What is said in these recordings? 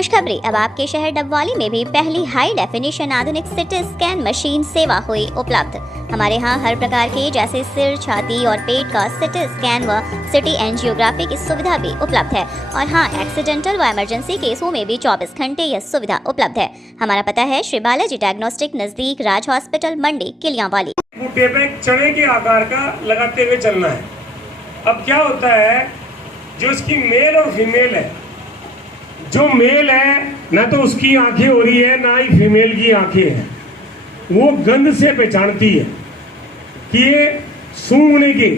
खुशखबरी, अब आपके शहर डबवाली में भी पहली हाई डेफिनेशन आधुनिक सिटी स्कैन मशीन सेवा हुई उपलब्ध। हमारे यहाँ हर प्रकार के जैसे सिर, छाती और पेट का सिटी स्कैन व सिटी एंजियोग्राफी की सुविधा भी उपलब्ध है। और हाँ, एक्सीडेंटल व इमरजेंसी केसों में भी 24 घंटे यह सुविधा उपलब्ध है। हमारा पता है श्री बालाजी डायग्नोस्टिक, नजदीक राज हॉस्पिटल, मंडी, किलियांवाली। बूटे पे चने के आकार का लगाते हुए चलना है। अब क्या होता है, जो इसकी मेल और फीमेल है, जो मेल है ना तो उसकी आंखें हो रही है ना ही फीमेल की आंखें हैं, वो गंध से पहचानती है कि ये सूंघने की,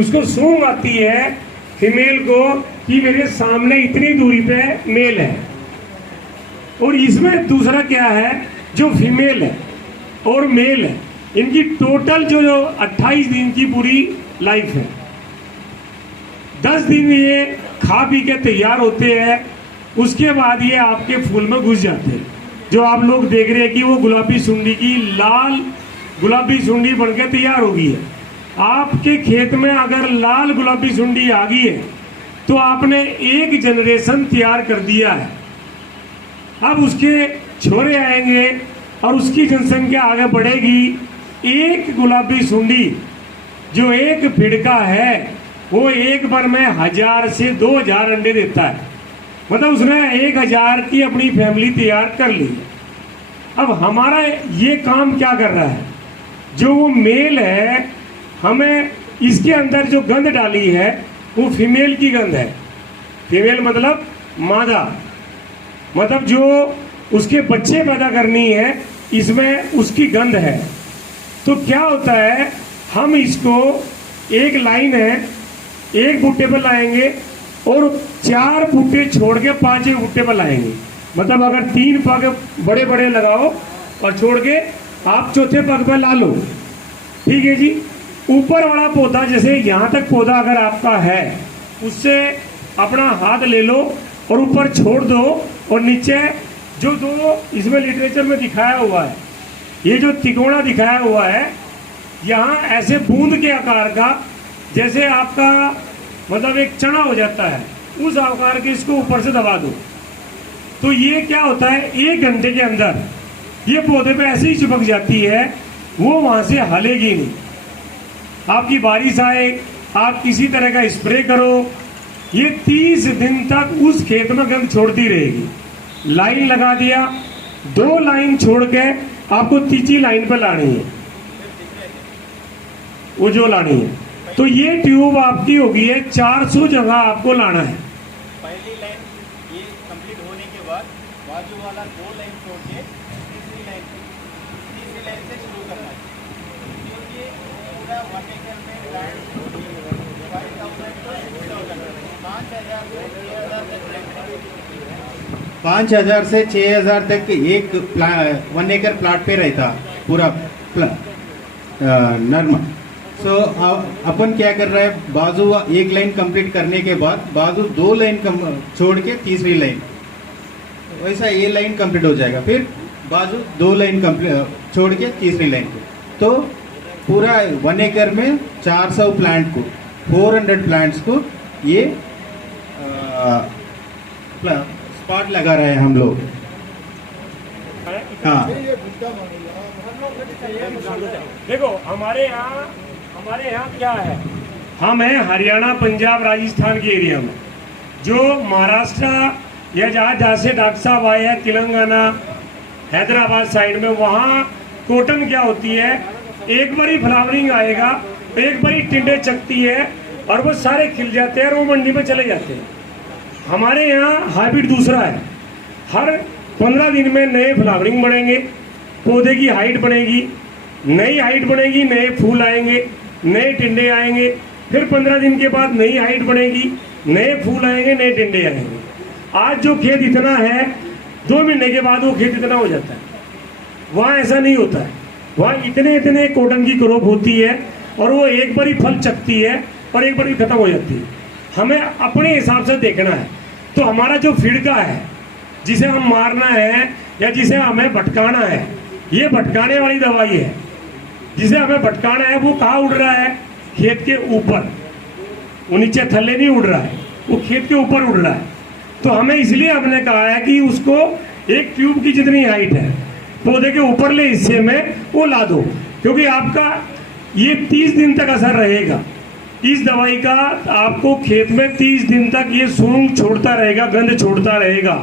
उसको सूंघ आती है फीमेल को कि मेरे सामने इतनी दूरी पे मेल है। और इसमें दूसरा क्या है, जो फीमेल है और मेल है, इनकी टोटल जो 28 दिन की पूरी लाइफ है। 10 दिन ये खा पी के तैयार होते हैं, उसके बाद ये आपके फूल में घुस जाते हैं। जो आप लोग देख रहे हैं कि वो गुलाबी सुंडी की लाल गुलाबी सुंडी बनके तैयार हो गई है। आपके खेत में अगर लाल गुलाबी सुंडी आ गई है तो आपने एक जनरेशन तैयार कर दिया है। अब उसके छोरे आएंगे और उसकी जनसंख्या आगे बढ़ेगी। एक गुलाबी सुंडी जो एक फिड़का है वो एक बार में 1000 से 2000 अंडे देता है। मतलब उसने 1000 की अपनी फैमिली तैयार कर ली। अब हमारा ये काम क्या कर रहा है, जो वो मेल है, हमें इसके अंदर जो गंध डाली है वो फीमेल की गंध है। फीमेल मतलब मादा, मतलब जो उसके बच्चे पैदा करनी है, इसमें उसकी गंध है। तो क्या होता है, हम इसको एक लाइन है, एक बूटे पर लाएंगे और 4 बूटे छोड़ के 5 बूटे पर लाएंगे। मतलब अगर 3 पग बड़े बड़े लगाओ और छोड़ के आप चौथे पग पर ला लो, ठीक है जी। ऊपर वाला पौधा, जैसे यहाँ तक पौधा अगर आपका है, उससे अपना हाथ ले लो और ऊपर छोड़ दो। और नीचे जो 2 इसमें लिटरेचर में दिखाया हुआ है, ये जो तिकोना दिखाया हुआ है, यहाँ ऐसे बूंद के आकार का, जैसे आपका मतलब एक चना हो जाता है, उस आकार के इसको ऊपर से दबा दो। तो ये क्या होता है, 1 घंटे के अंदर ये पौधे पे ऐसे ही चिपक जाती है, वो वहां से हलेगी नहीं। आपकी बारिश आए, आप किसी तरह का स्प्रे करो, ये 30 दिन तक उस खेत में गंध छोड़ती रहेगी। लाइन लगा दिया, 2 लाइन छोड़ के आपको तीसरी लाइन पे लानी है, वो जो लानी है। तो ये ट्यूब आपकी होगी है 400 जगह आपको लाना है। पहली लाइन ये कंप्लीट होने के बाद बाजू वाला 2 लाइन छोड़ के तीसरी लाइन से शुरू करना है। क्योंकि पूरा 1 एकड़ में लैंड 5000 से 6000 तक एक 1 एकड़ प्लाट पे रहता पूरा नर्म। सो अपन क्या कर रहा है, बाजू 1 लाइन कंप्लीट करने के बाद बाजू 2 लाइन छोड़ के तीसरी लाइन, वैसा ये लाइन कंप्लीट हो जाएगा। फिर बाजू 2 लाइन छोड़ के तीसरी लाइन को, तो पूरा 1 एकड़ में 400 प्लांट को, 400 प्लांट्स को ये स्पॉट लगा रहे हैं हम लोग। हाँ, देखो हमारे यहाँ क्या है, हम हैं हरियाणा, पंजाब, राजस्थान के एरिया में। जो महाराष्ट्र या जहाँ से डॉक्टर साहब आए हैं, तेलंगाना, हैदराबाद साइड में, वहाँ कॉटन क्या होती है, एक बारी फ्लावरिंग आएगा, एक बारी टिंडे चकती है और वो सारे खिल जाते हैं और वो मंडी में चले जाते हैं। हमारे यहाँ हाइब्रिड दूसरा है, हर 15 दिन में नए फ्लावरिंग बढ़ेंगे, पौधे की हाइट बढ़ेगी, नई हाइट बढ़ेगी, नए फूल आएंगे, नए टिंडे आएंगे, फिर 15 दिन के बाद नई हाइट बढ़ेगी, नए फूल आएंगे, नए टिंडे आएंगे। आज जो खेत इतना है, 2 महीने के बाद वो खेत इतना हो जाता है। वहाँ ऐसा नहीं होता है, वहाँ इतने कॉटन की क्रॉप होती है और वो एक बार ही फल चकती है और एक बार ही खत्म हो जाती है। हमें अपने हिसाब से देखना है। तो हमारा जो फिड़का है, जिसे हम मारना है या जिसे हमें भटकाना है, ये भटकाने वाली दवाई है। जिसे हमें भटकाना है वो कहाँ उड़ रहा है, खेत के ऊपर, वो नीचे थल्ले नहीं उड़ रहा है, वो खेत के ऊपर उड़ रहा है। तो हमें इसलिए हमने कहा है कि उसको एक ट्यूब की जितनी हाइट है पौधे के ऊपरले हिस्से में वो ला दो, क्योंकि आपका ये 30 दिन तक असर रहेगा इस दवाई का। आपको खेत में 30 दिन तक ये सूंघ छोड़ता रहेगा, गंध छोड़ता रहेगा।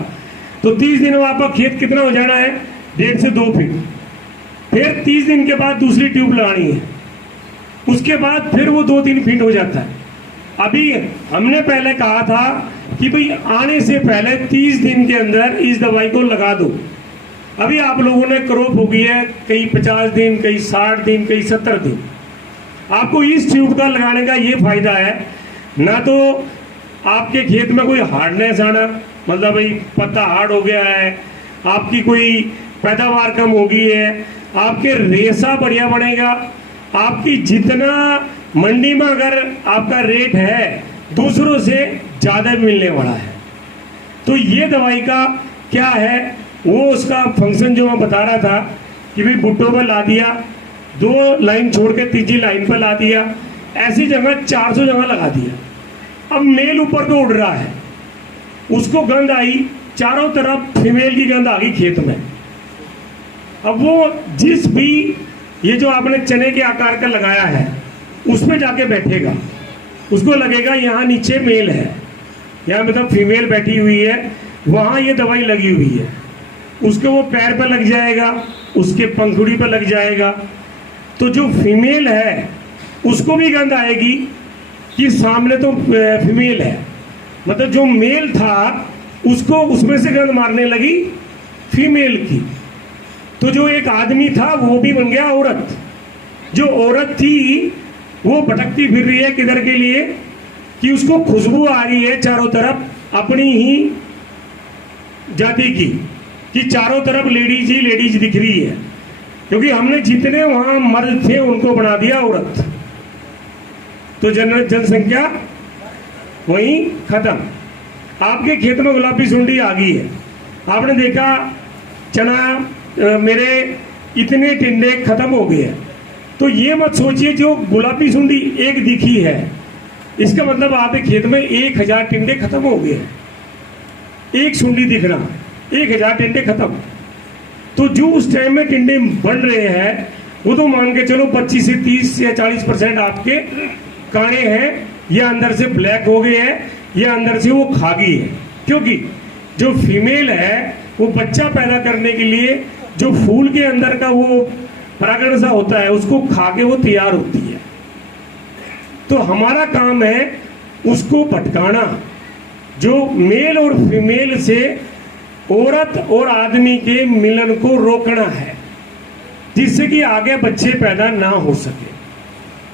तो 30 दिन में आपका खेत कितना हो जाना है, 1.5 से 2 फीट। फिर 30 दिन के बाद दूसरी ट्यूब लगानी है, उसके बाद फिर वो 2-3 फीट हो जाता है। अभी हमने पहले कहा था कि भाई आने से पहले 30 दिन के अंदर इस दवाई को लगा दो। अभी आप लोगों ने क्रॉप हो गई है, कहीं 50 दिन, कहीं 60 दिन, कहीं 70 दिन। आपको इस ट्यूब का लगाने का ये फायदा है, ना तो आपके खेत में कोई हार्डनेस आना, मतलब भाई पत्ता हार्ड हो गया है, आपकी कोई पैदावार कम हो गई है, आपके रेशा बढ़िया बनेगा, आपकी जितना मंडी में अगर आपका रेट है दूसरों से ज्यादा मिलने वाला है। तो ये दवाई का क्या है, वो उसका फंक्शन जो मैं बता रहा था कि भाई भुट्टो पर ला दिया, 2 लाइन छोड़ के तीसरी लाइन पर ला दिया, ऐसी जगह 400 जगह लगा दिया। अब मेल ऊपर को उड़ रहा है, उसको गंध आई, चारों तरफ फीमेल की गंध आ गई खेत में। अब वो जिस भी ये जो आपने चने के आकार का लगाया है उसमें जाके बैठेगा, उसको लगेगा यहाँ नीचे मेल है, यहाँ मतलब फीमेल बैठी हुई है, वहाँ ये दवाई लगी हुई है। उसके वो पैर पर लग जाएगा, उसके पंखुड़ी पर लग जाएगा, तो जो फीमेल है उसको भी गंध आएगी कि सामने तो फीमेल है, मतलब जो मेल था उसको उसमें से गंध मारने लगी फीमेल की। तो जो एक आदमी था वो भी बन गया औरत। जो औरत थी वो भटकती फिर रही है किधर के लिए, कि उसको खुशबू आ रही है चारों तरफ अपनी ही जाति की, कि चारों तरफ लेडीज ही लेडीज दिख रही है, क्योंकि हमने जितने वहां मर्द थे उनको बना दिया औरत। तो जनसंख्या वहीं खत्म। आपके खेत में गुलाबी सुंडी आ गई है, आपने देखा चना मेरे इतने टिंडे खत्म हो गए हैं, तो ये मत सोचिए जो गुलाबी सुंडी एक दिखी है इसका मतलब आपके खेत में 1000 टिंडे खत्म हो गए हैं। एक सुंडी दिखना, 1000 टिंडे खत्म। तो जो उस टाइम में टिंडे बढ़ रहे हैं वो तो मान के चलो 25 से 30 या 40% आपके काणे हैं, या अंदर से ब्लैक हो गए हैं, या अंदर से वो खा गई है। क्योंकि जो फीमेल है वो बच्चा पैदा करने के लिए जो फूल के अंदर का वो परागण सा होता है उसको खा के वो तैयार होती है। तो हमारा काम है उसको भटकाना, जो मेल और फीमेल से औरत और आदमी के मिलन को रोकना है, जिससे कि आगे बच्चे पैदा ना हो सके।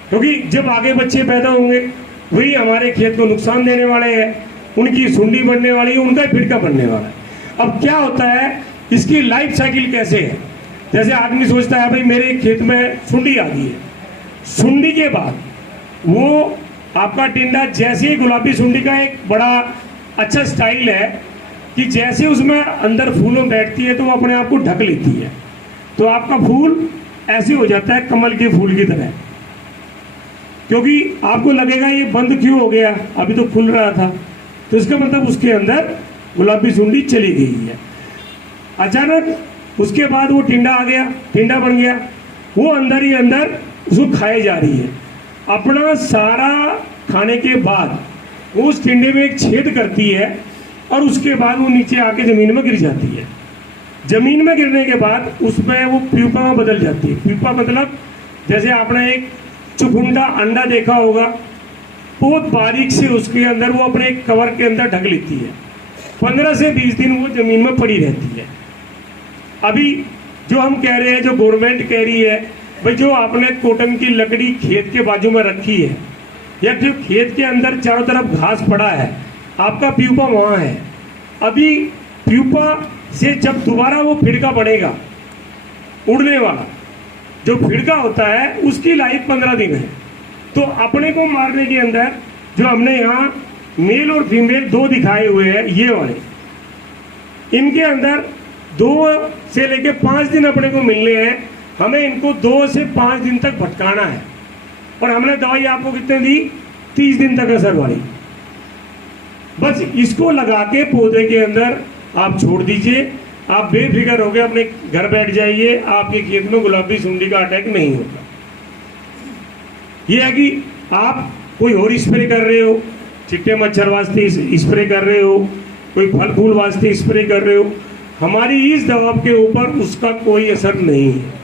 क्योंकि जब आगे बच्चे पैदा होंगे वही हमारे खेत को नुकसान देने वाले हैं, उनकी सुंडी बनने वाली है, उनका फिरका बनने वाला है। अब क्या होता है, इसकी लाइफ साइकिल कैसे है, जैसे आदमी सोचता है भाई मेरे खेत में सुंडी आ गई है, सुंडी के बाद वो आपका टिंडा, जैसे ही गुलाबी सुंडी का एक बड़ा अच्छा स्टाइल है कि जैसे उसमें अंदर फूलों बैठती है तो वो अपने आप को ढक लेती है, तो आपका फूल ऐसे हो जाता है कमल के फूल की तरह। क्योंकि आपको लगेगा ये बंद क्यों हो गया, अभी तो फूल रहा था, तो इसका मतलब उसके अंदर गुलाबी सुंडी चली गई है। अचानक उसके बाद वो टिंडा आ गया, टिंडा बन गया, वो अंदर ही अंदर उसको खाए जा रही है। अपना सारा खाने के बाद वो उस टिंडे में एक छेद करती है और उसके बाद वो नीचे आके जमीन में गिर जाती है। जमीन में गिरने के बाद उसमें वो प्यूपा में बदल जाती है। प्यूपा मतलब जैसे आपने एक चुकुंडा अंडा देखा होगा, बहुत बारीक से उसके अंदर वो अपने कवर के अंदर ढक लेती है। 15 से 20 दिन वो जमीन में पड़ी रहती है। अभी जो हम कह रहे हैं, जो गवर्नमेंट कह रही है भाई जो आपने कॉटन की लकड़ी खेत के बाजू में रखी है, या जो खेत के अंदर चारों तरफ घास पड़ा है, आपका प्यूपा वहां है। अभी प्यूपा से जब दोबारा वो फिड़का बढ़ेगा, उड़ने वाला जो फिड़का होता है उसकी लाइफ 15 दिन है। तो अपने को मारने के अंदर जो हमने यहाँ मेल और फीमेल 2 दिखाए हुए हैं, ये वाले, इनके अंदर 2 से लेके 5 दिन अपने को मिलने हैं। हमें इनको 2 से 5 दिन तक भटकाना है, और हमने दवाई आपको कितने दी, 30 दिन तक असर वाली। बस इसको लगा के पौधे के अंदर आप छोड़ दीजिए, आप बेफिक्र होकर अपने घर बैठ जाइए, आपके खेत में गुलाबी सुंडी का अटैक नहीं होगा। ये है कि आप कोई और स्प्रे कर रहे हो, चिट्टे मच्छर वास्ते स्प्रे कर रहे हो, कोई फल फूल वास्ते स्प्रे कर रहे हो, हमारी इस दवा के ऊपर उसका कोई असर नहीं है।